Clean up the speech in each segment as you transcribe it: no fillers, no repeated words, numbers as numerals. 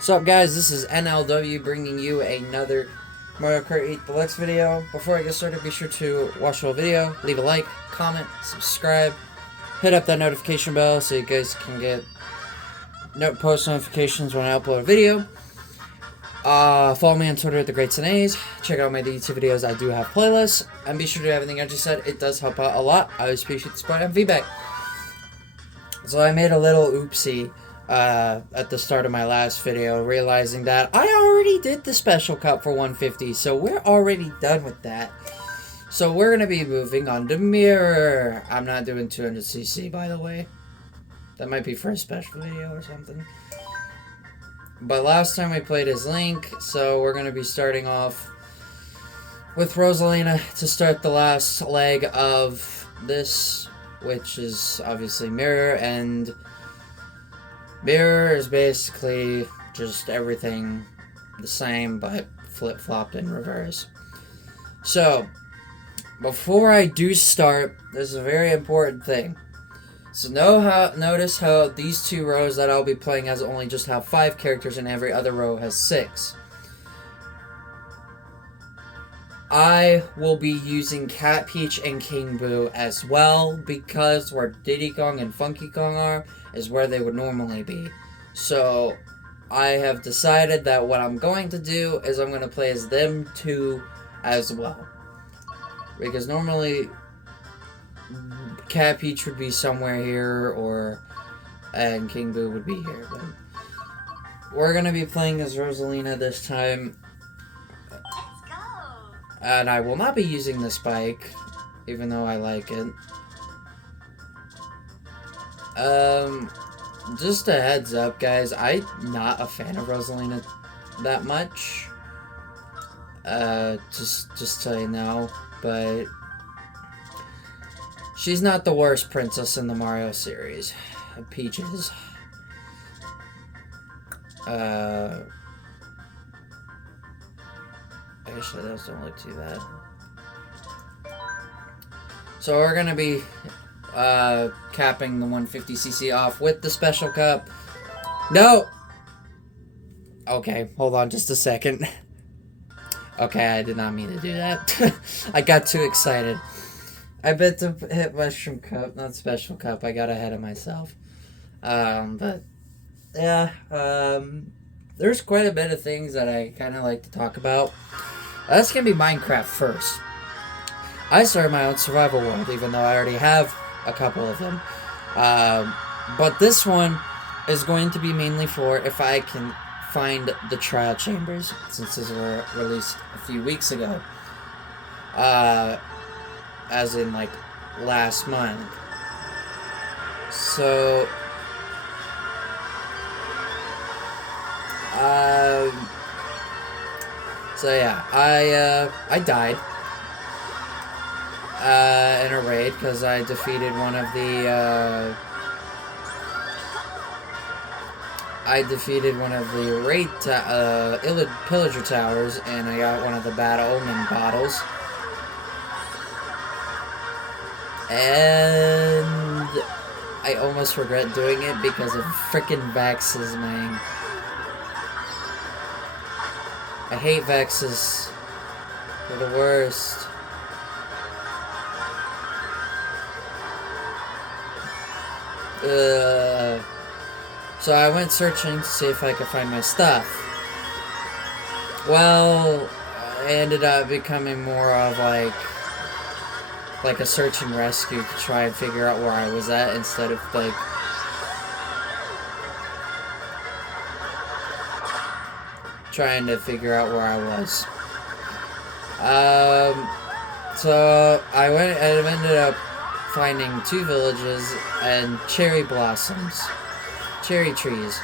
What's up, guys? This is NLW bringing you another Mario Kart 8 Deluxe video. Before I get started, be sure to watch the whole video, leave a like, comment, subscribe, hit up that notification bell so you guys can get post notifications when I upload a video. Follow me on Twitter at TheGreatsandAs. Check out my YouTube videos. I do have playlists. And be sure to do everything I just said. It does help out a lot. I always appreciate the support and feedback. So I made a little oopsie at the start of my last video, realizing that I already did the special cup for 150, so we're already done with that. So we're going to be moving on to Mirror. I'm not doing 200cc, by the way. That might be for a special video or something. But last time we played as Link, so we're going to be starting off with Rosalina to start the last leg of this, which is obviously Mirror, and Mirror is basically just everything the same, but flip-flopped in reverse. So, before I do start, there's a very important thing. So notice how these two rows that I'll be playing as only just have 5 characters and every other row has 6. I will be using Cat Peach and King Boo as well, because where Diddy Kong and Funky Kong are is where they would normally be. So I have decided that what I'm going to do is I'm going to play as them two as well. Because normally Cat Peach would be somewhere here, and King Boo would be here. But we're going to be playing as Rosalina this time. And I will not be using the spike, even though I like it. Just a heads up, guys, I'm not a fan of Rosalina that much. Just so you know, but she's not the worst princess in the Mario series. Peach is. Actually, those don't look too bad. So we're gonna be capping the 150cc off with the special cup. No! Okay, hold on just a second. Okay, I did not mean to do that. I got too excited. I meant to hit Mushroom Cup, not Special Cup. I got ahead of myself. But, yeah, there's quite a bit of things that I kind of like to talk about. That's going to be Minecraft first. I started my own survival world, even though I already have a couple of them. But this one is going to be mainly for if I can find the trial chambers, since these were released a few weeks ago. As in, like, last month. So, yeah, I died in a raid because I defeated one of the raid pillager towers, and I got one of the Bad Omen bottles. And I almost regret doing it because of frickin' Vexes, man. I hate Vexes. They're the worst. So I went searching to see if I could find my stuff. Well, I ended up becoming more of like a search and rescue to try and figure out where I was at, instead of like trying to figure out where I was. So I ended up finding 2 villages and cherry blossoms. Cherry trees.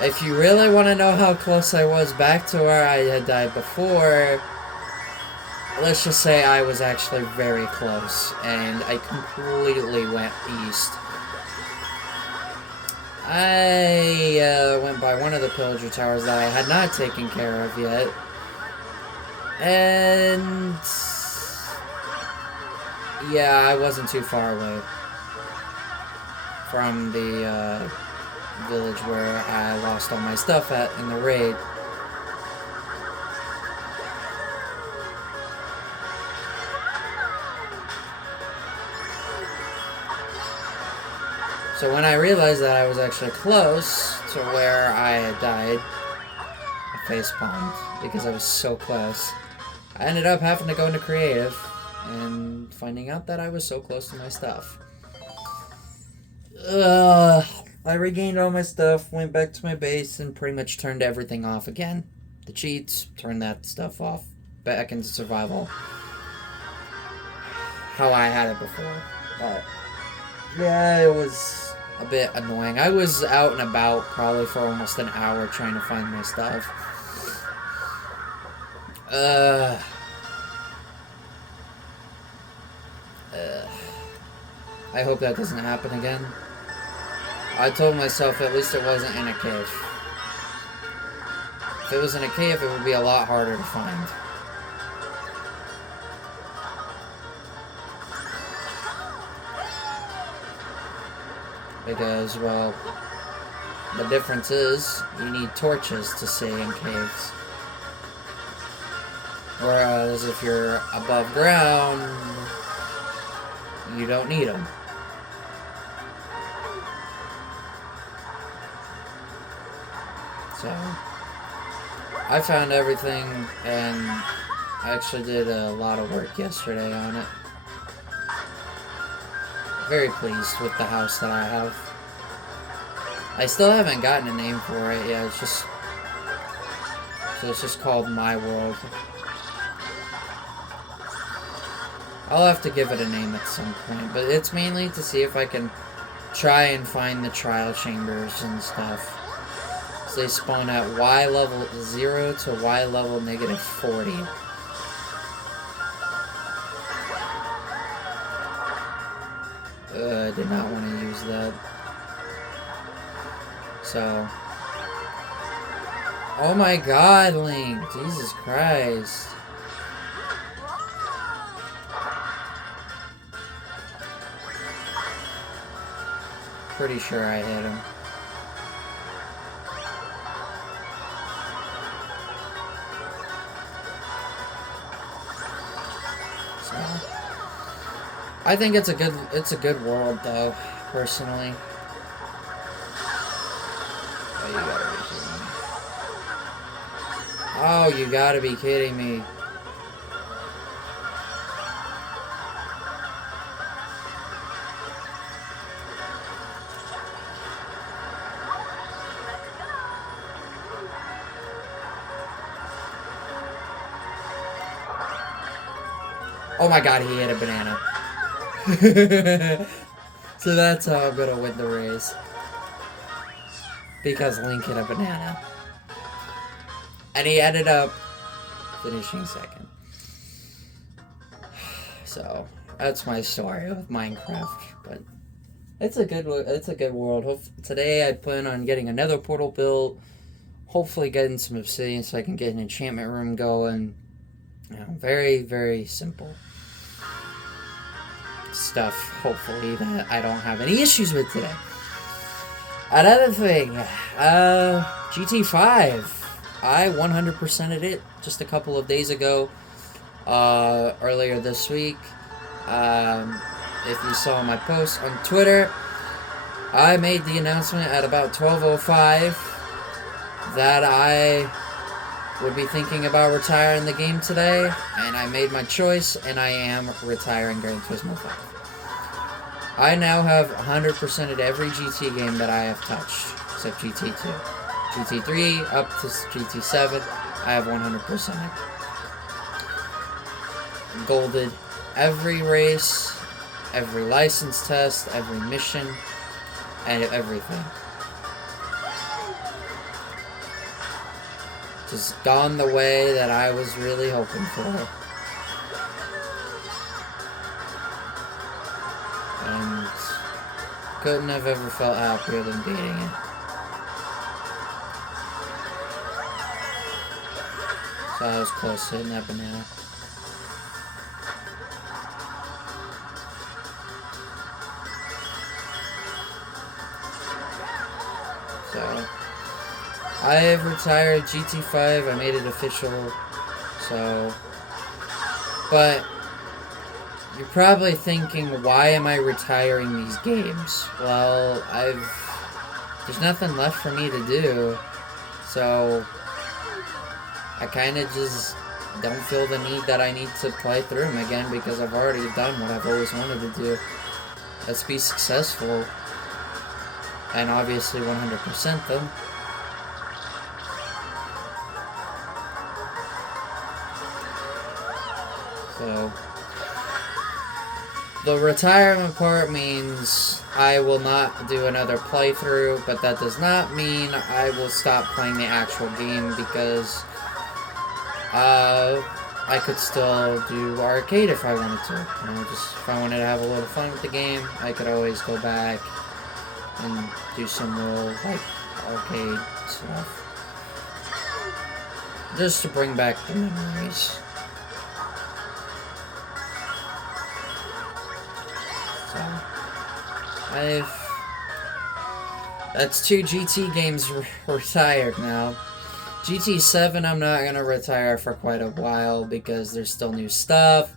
If you really want to know how close I was back to where I had died before, let's just say I was actually very close, and I completely went east. I went by one of the pillager towers that I had not taken care of yet, and yeah, I wasn't too far away from the village where I lost all my stuff at in the raid. So when I realized that I was actually close to where I had died, I facepalmed because I was so close. I ended up having to go into creative and finding out that I was so close to my stuff. I regained all my stuff, went back to my base, and pretty much turned everything off again. The cheats, turned that stuff off, back into survival. How I had it before. But, yeah, it was a bit annoying. I was out and about probably for almost an hour trying to find my stuff. I hope that doesn't happen again. I told myself at least it wasn't in a cave. If it was in a cave, it would be a lot harder to find. Because, well, the difference is you need torches to see in caves. Whereas if you're above ground, you don't need them. So, I found everything, and I actually did a lot of work yesterday on it. Very pleased with the house that I have. I still haven't gotten a name for it yet. It's just called My World. I'll have to give it a name at some point, but it's mainly to see if I can try and find the trial chambers and stuff. So they spawn at Y level 0 to Y level -40. I did not want to use that. So. Oh my god, Link! Jesus Christ. Pretty sure I hit him. So, I think it's a good world though, personally. Oh, you gotta be kidding me. Oh my god, he hit a banana. So that's how I'm gonna win the race. Because Link hit a banana. And he ended up finishing second. So, that's my story with Minecraft. But it's a good world. Today I plan on getting another portal built. Hopefully getting some obsidian so I can get an enchantment room going. You know, very, very simple stuff, hopefully, that I don't have any issues with today. Another thing, GT5. I 100%ed it just a couple of days ago, earlier this week. If you saw my post on Twitter, I made the announcement at about 12:05 that I would be thinking about retiring the game today, and I made my choice, and I am retiring Gran Turismo 5. I now have 100%ed every GT game that I have touched, except GT2. GT3 up to GT7, I have 100%ed. Golded every race, every license test, every mission, and everything. Just gone the way that I was really hoping for. And couldn't have ever felt happier than beating it. So I was close to hitting that banana. I've retired GT5. I made it official. So, but you're probably thinking, why am I retiring these games? Well, there's nothing left for me to do. So, I kind of just don't feel the need that I need to play through them again because I've already done what I've always wanted to do. Let's be successful. And obviously 100% them. So, the retirement part means I will not do another playthrough, but that does not mean I will stop playing the actual game because I could still do arcade if I wanted to. You know, just if I wanted to have a little fun with the game, I could always go back and do some little, like, arcade stuff. Just to bring back the memories. So, that's 2 GT games retired now. GT7 I'm not going to retire for quite a while because there's still new stuff.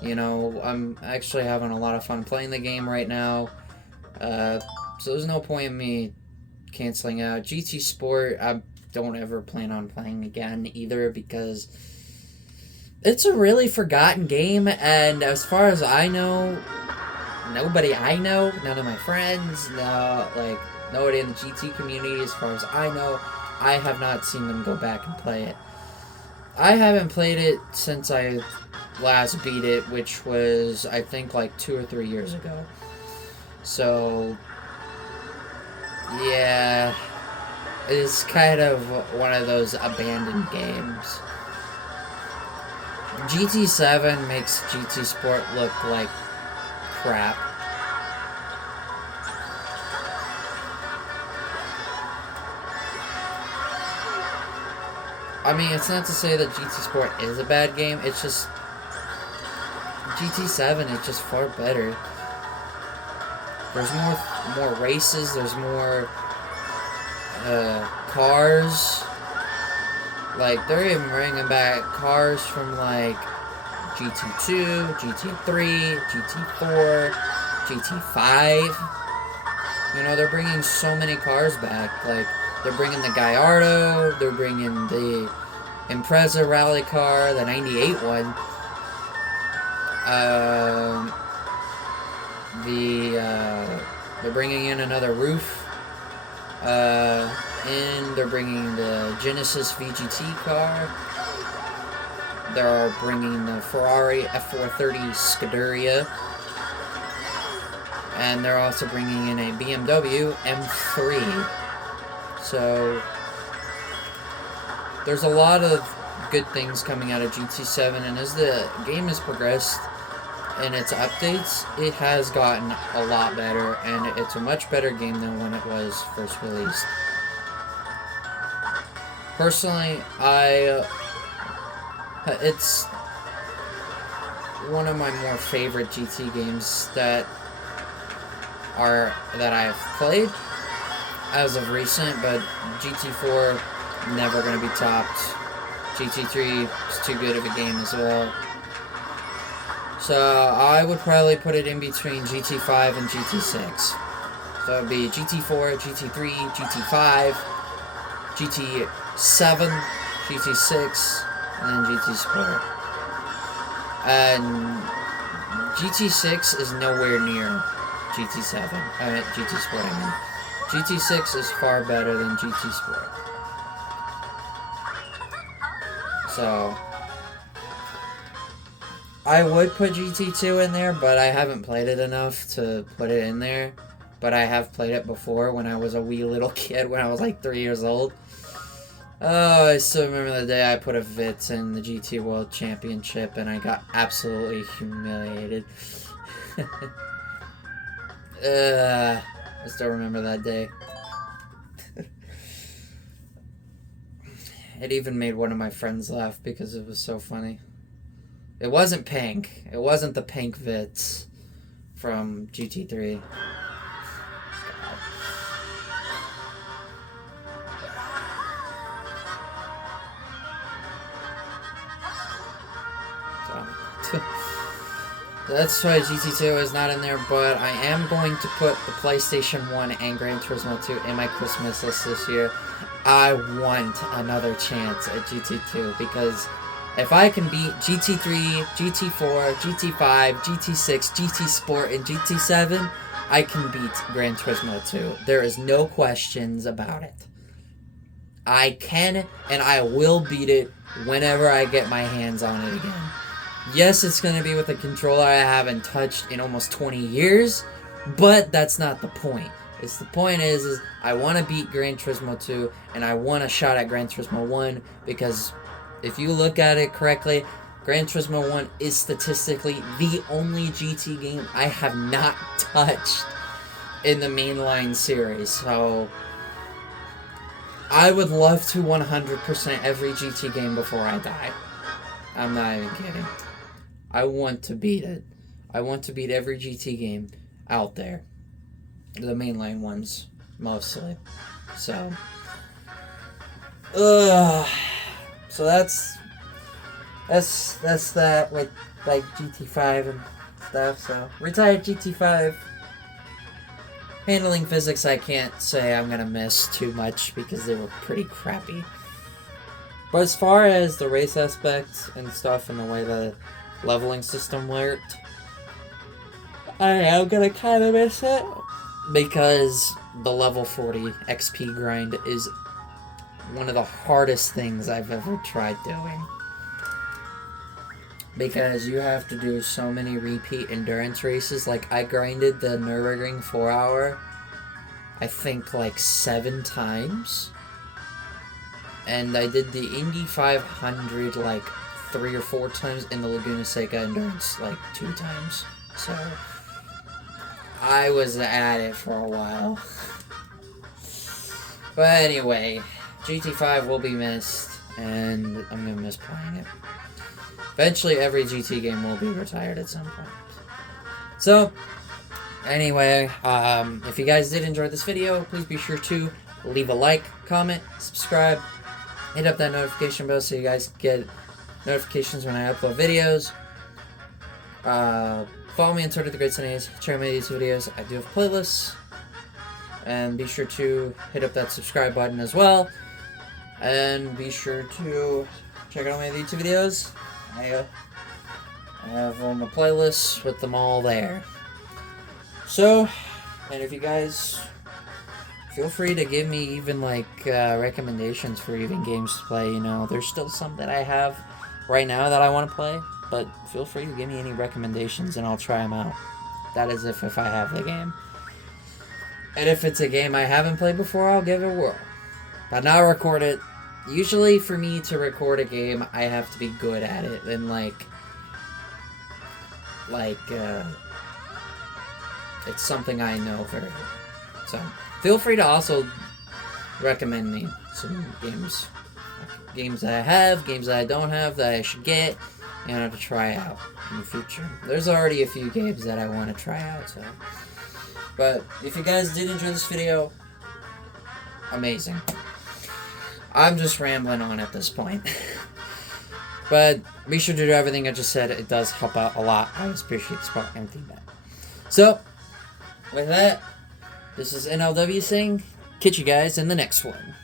You know, I'm actually having a lot of fun playing the game right now. So there's no point in me canceling out. GT Sport, I don't ever plan on playing again either because it's a really forgotten game, and as far as I know, nobody I know, none of my friends, nobody in the GT community, as far as I know, I have not seen them go back and play it. I haven't played it since I last beat it, which was, I think, like 2 or 3 years ago. So, yeah, it's kind of one of those abandoned games. GT7 makes GT Sport look like crap. I mean, it's not to say that GT Sport is a bad game, it's just GT7 is just far better. There's more races, there's more cars. Like, they're even bringing back cars from, like, GT2, GT3, GT4, GT5. You know, they're bringing so many cars back. Like, they're bringing the Gallardo, they're bringing the Impreza rally car, the 98 one. They're bringing in another roof. They're bringing the Genesis VGT car. They're bringing the Ferrari F430 Scuderia. And they're also bringing in a BMW M3. So, there's a lot of good things coming out of GT7, and as the game has progressed in its updates, it has gotten a lot better, and it's a much better game than when it was first released. Personally, it's one of my more favorite GT games that I've played as of recent, but GT4 never going to be topped. GT3 is too good of a game as well. So I would probably put it in between GT5 and GT6. So it would be GT4, GT3, GT5, GT7, GT6, and then GT Sport. And GT6 is nowhere near GT7. GT Sport, I mean. GT6 is far better than GT Sport. So, I would put GT2 in there, but I haven't played it enough to put it in there. But I have played it before when I was a wee little kid, when I was like 3 years old. Oh, I still remember the day I put a VIT in the GT World Championship and I got absolutely humiliated. I still remember that day. It even made one of my friends laugh because it was so funny. It wasn't pink. It wasn't the pink VITs from GT3. That's why GT2 is not in there, but I am going to put the PlayStation 1 and Gran Turismo 2 in my Christmas list this year. I want another chance at GT2 because if I can beat GT3, GT4, GT5, GT6, GT Sport, and GT7, I can beat Gran Turismo 2. There is no questions about it. I can and I will beat it whenever I get my hands on it again. Yes, it's going to be with a controller I haven't touched in almost 20 years, but that's not the point. The point is I want to beat Gran Turismo 2, and I want a shot at Gran Turismo 1, because if you look at it correctly, Gran Turismo 1 is statistically the only GT game I have not touched in the mainline series, so I would love to 100% every GT game before I die. I'm not even kidding. I want to beat it. I want to beat every GT game out there. The mainline ones, mostly. So that's that with like GT5 and stuff. So retired GT5. Handling physics, I can't say I'm gonna miss too much because they were pretty crappy. But as far as the race aspects and stuff and the way the leveling system worked, I am gonna kind of miss it because the level 40 XP grind is one of the hardest things I've ever tried doing. Because you have to do so many repeat endurance races. Like, I grinded the Nürburgring 4-hour, I think, like 7 times. And I did the Indy 500, like, 3 or 4 times, in the Laguna Seca Endurance, like, 2 times. So, I was at it for a while. But anyway, GT5 will be missed, and I'm gonna miss playing it. Eventually, every GT game will be retired at some point. So, anyway, if you guys did enjoy this video, please be sure to leave a like, comment, subscribe, hit up that notification bell so you guys get notifications when I upload videos. Follow me on Twitter, The Great Sundays. Check out my YouTube videos. I do have playlists. And be sure to hit up that subscribe button as well. And be sure to check out my YouTube videos. I have on my playlist with them all there. So, and if you guys feel free to give me even like recommendations for even games to play. You know, there's still some that I have right now that I want to play, but feel free to give me any recommendations and I'll try them out. That is if I have the game. And if it's a game I haven't played before, I'll give it a whirl. But not record it. Usually for me to record a game, I have to be good at it and it's something I know very well. So feel free to also recommend me some games. Games that I have, games that I don't have, that I should get, and to try out in the future. There's already a few games that I want to try out, so. But if you guys did enjoy this video, amazing. I'm just rambling on at this point. But be sure to do everything I just said. It does help out a lot. I always appreciate support and feedback. So, with that, this is NLW saying, catch you guys in the next one.